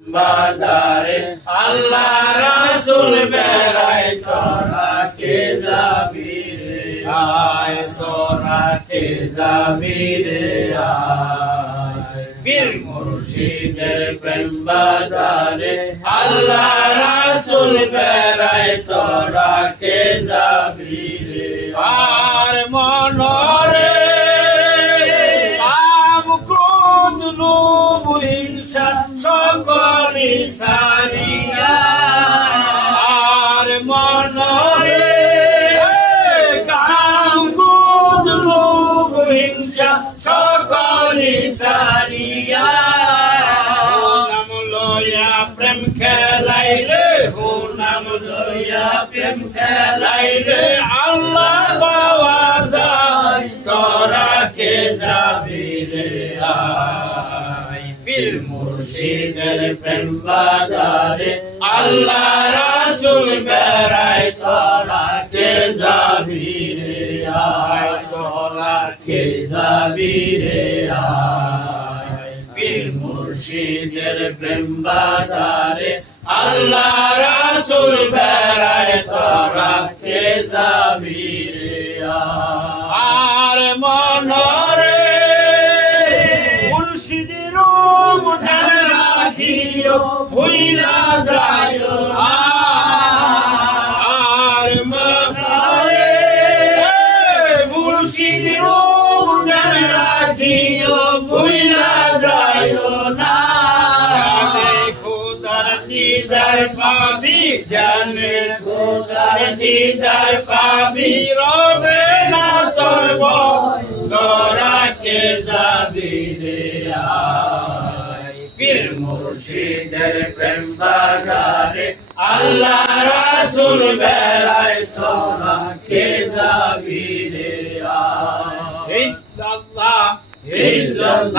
বাজারে আল্লাহ রাসূল বেড়ায় তোরা কে যাবি রে আয় তোরা কে যাবি রে আয় পীর মুর্শিদের প্রেম বাজারে আল্লাহ রাসূল বেড়ায় তোরা কে যাবি রে আর মনরে কাম ক্রোধ লোভ হিংসা সকলি সারিয়া আর মনরে কাম ক্রোধ লোভ হিংসা সকলি সারিয়া নাম লয়া প্রেম খেলাইলে হো নাম লয়া প্রেম খেলাইলে আল্লাহ পাওয়া যায় তোরা কে যাবি রে আয় পীর মুর্শিদের প্রেম বাজারে আল্লাহ রাসূল বেড়ায় তোরা কে যাবি রে আয় তোরা কে যাবি রে আয় পীর মুর্শিদের প্রেম বাজারে আল্লাহ রাসূল বেড়ায় তোরা কে যাবি রে আর মনরে মুর্শিদের মুদান রাখিও ভুইলা যায়ো আর মনরে মুর্শিদের মুদান রাখিও ভুইলা যায়ো না খোদার দিদার পাবি জানে খোদার দিদার পাবি রবে না তোর ভয় তোরা কে যাবি রে আয় পীর মুর্শিদের প্রেম বাজারে আল্লাহ রাসূল বেড়ায় তোরা কে যাবি রে আয় ইল্লাল্লাহ ইল্লাল্লাহ।